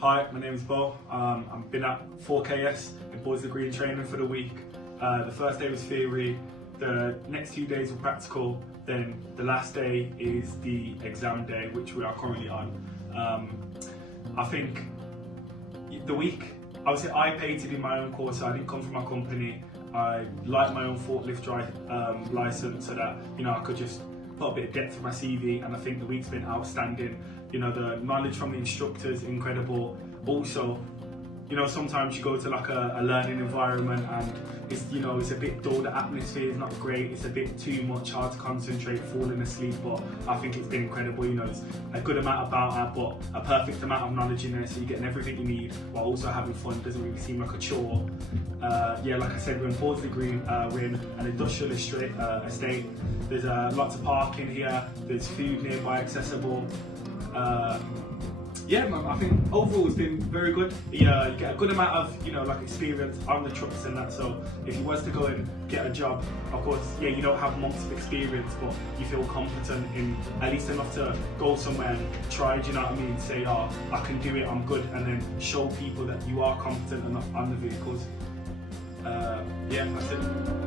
Hi, my name is Beau. I've been at 4KS in Forklift Training for the week. The first day was theory, the next 2 days were practical, then the last day is the exam day, which we are currently on. I think the week, obviously I paid to do my own course, so I didn't come from my company. I like my own forklift license so that I could just put a bit of depth in my CV, and I think the week's been outstanding. The knowledge from the instructors, incredible. Also, sometimes you go to like a learning environment and it's a bit dull, the atmosphere is not great, it's a bit too much, hard to concentrate, falling asleep, but I think it's been incredible. It's a good amount about it, but a perfect amount of knowledge in there, so you're getting everything you need while also having fun. It doesn't really seem like a chore. Like I said, we're in Bordesley Green, we're in an industrial estate. There's lots of parking here, there's food nearby accessible. I think overall it's been very good. You get a good amount of experience on the trucks and that. So if you was to go and get a job, of course, you don't have months of experience, but you feel competent in at least enough to go somewhere and try. Do you know what I mean? Say, I can do it, I'm good, and then show people that you are competent enough on the vehicles. That's it.